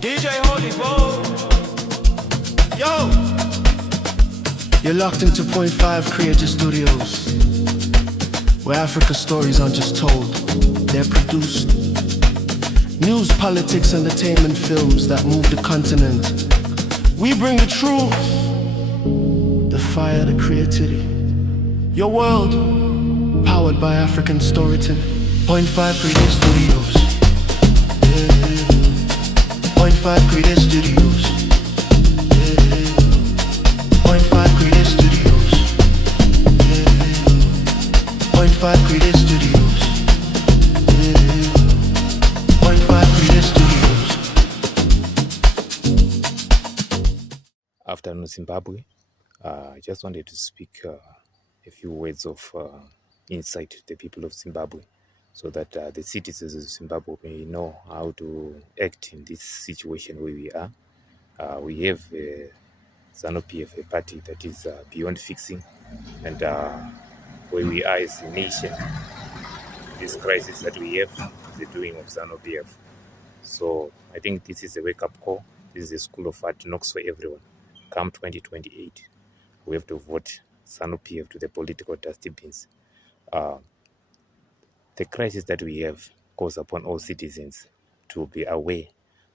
DJ Holy Vogue. Yo! You're locked into Point 5 Creative Studios, where Africa's stories aren't just told, they're produced. News, politics, entertainment, films that move the continent. We bring the truth, the fire, the creativity. Your world, powered by African storytelling. Point 5 Creative Studios. Point 5 Creative Studios. Point 5 Creative Studios. Point 5 Creative Studios. Point 5 Creative Studios. Afternoon, Zimbabwe. I just wanted to speak a few words of insight to the people of Zimbabwe, so that the citizens of Zimbabwe may know how to act in this situation where we are. We have ZANU-PF, a party that is beyond fixing, and where we are as a nation, this crisis that we have, the doing of ZANU-PF. So I think this is a wake-up call. This is a school of hard knocks for everyone. Come 2028, we have to vote ZANU-PF to the political dusty bins. The crisis that we have calls upon all citizens to be aware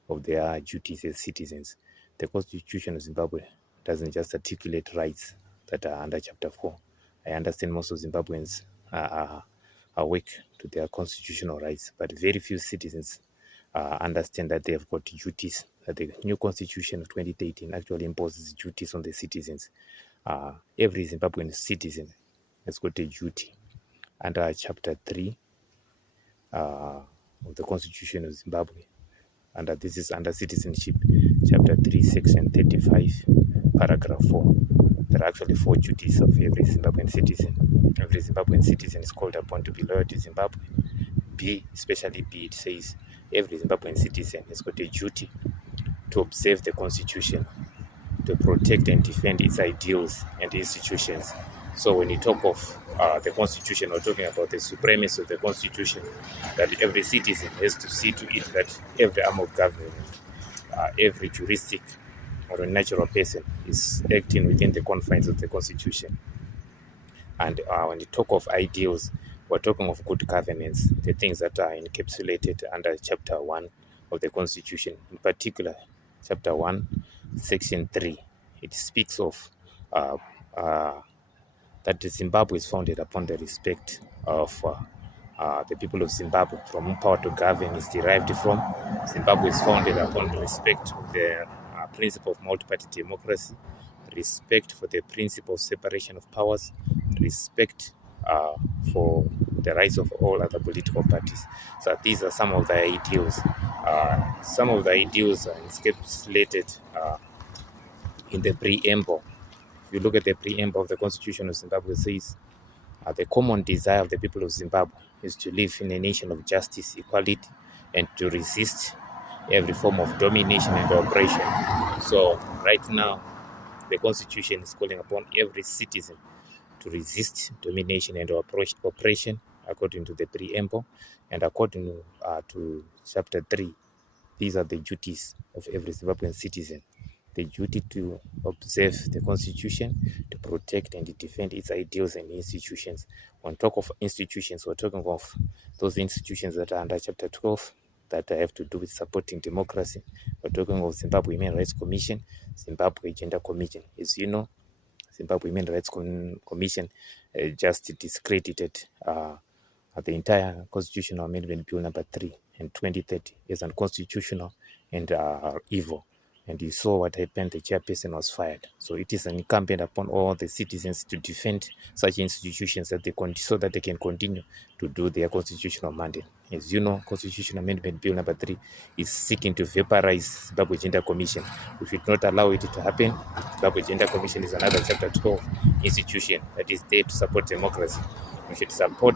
of their duties as citizens. The Constitution of Zimbabwe doesn't just articulate rights that are under Chapter 4. I understand most of Zimbabweans are awake to their constitutional rights, but very few citizens understand that they have got duties. That the new Constitution of 2013 actually imposes duties on the citizens. Every Zimbabwean citizen has got a duty under Chapter 3 of the Constitution of Zimbabwe. And this is under citizenship, Chapter 3, Section 35, Paragraph 4. There are actually 4 duties of every Zimbabwean citizen. Every Zimbabwean citizen is called upon to be loyal to Zimbabwe. Especially B, it says every Zimbabwean citizen has got a duty to observe the Constitution, to protect and defend its ideals and institutions. So when you talk of the Constitution, we're talking about the supremacy of the Constitution, that every citizen has to see to it that every arm of government, every juristic or a natural person is acting within the confines of the Constitution. And when you talk of ideals, we're talking of good governance, the things that are encapsulated under Chapter 1 of the Constitution. In particular, Chapter 1, Section 3, it speaks of that Zimbabwe is founded upon the respect of the people of Zimbabwe, from whom power to govern is derived from. Zimbabwe is founded upon the respect of the principle of multi-party democracy, respect for the principle of separation of powers, respect for the rights of all other political parties. So these are some of the ideals. Some of the ideals are encapsulated in the preamble. If you look at the preamble of the Constitution of Zimbabwe, it says, the common desire of the people of Zimbabwe is to live in a nation of justice, equality, and to resist every form of domination and oppression. So right now, the Constitution is calling upon every citizen to resist domination and oppression, according to the preamble, and according to Chapter 3. These are the duties of every Zimbabwean citizen. The duty to observe the Constitution, to protect and defend its ideals and institutions. When talk of institutions, we're talking of those institutions that are under Chapter 12 that have to do with supporting democracy. We're talking of Zimbabwe Human Rights Commission, Zimbabwe Gender Commission. As you know, Zimbabwe Human Rights Commission just discredited the entire Constitutional Amendment Bill number 3 in 2030 as unconstitutional and evil. And you saw what happened, the chairperson was fired. So it is incumbent upon all the citizens to defend such institutions so that they can continue to do their constitutional mandate. As you know, Constitutional Amendment Bill number 3 is seeking to vaporize Zimbabwe Gender Commission. We should not allow it to happen. Zimbabwe Gender Commission is another Chapter 12 institution that is there to support democracy. We should support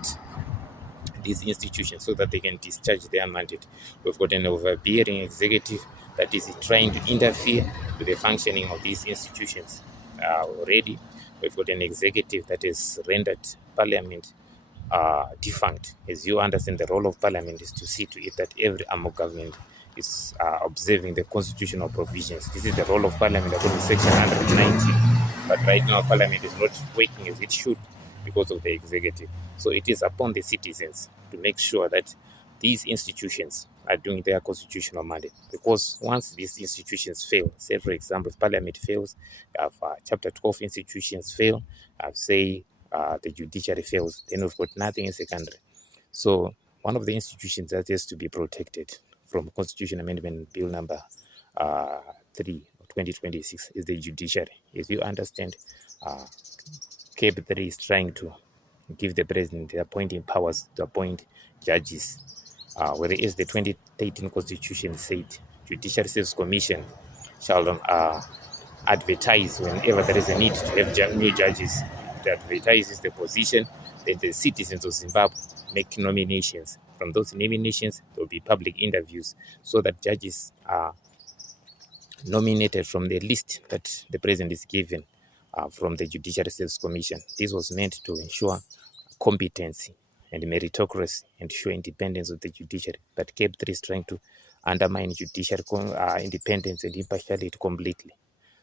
these institutions so that they can discharge their mandate. We've got an overbearing executive that is trying to interfere with the functioning of these institutions. Already, we've got an executive that has rendered Parliament defunct. As you understand, the role of Parliament is to see to it that every arm of government is observing the constitutional provisions. This is the role of Parliament according to Section 190. But right now, Parliament is not working as it should because of the executive. So it is upon the citizens to make sure that these institutions are doing their constitutional mandate. Because once these institutions fail, say for example, if Parliament fails, if Chapter 12 institutions fail, say the judiciary fails, then we've got nothing in secondary. So one of the institutions that has to be protected from Constitution Amendment Bill number 3 of 2026 is the judiciary. As you understand, CAB 3 is trying to give the president the appointing powers to appoint judges, whereas the 2013 Constitution said Judiciary Service Commission shall advertise whenever there is a need to have new judges. It advertises the position, then the citizens of Zimbabwe make nominations. From those nominations, there will be public interviews so that judges are nominated from the list that the president is given from the Judiciary Service Commission. This was meant to ensure competency and meritocracy and show independence of the judiciary. But CAB 3 is trying to undermine judiciary independence and impartiality completely.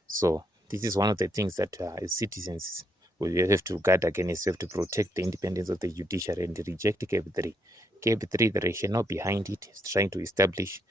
So this is one of the things that as citizens we have to guard against. We have to protect the independence of the judiciary and reject CAB 3. CAB 3, the rationale behind it is trying to establish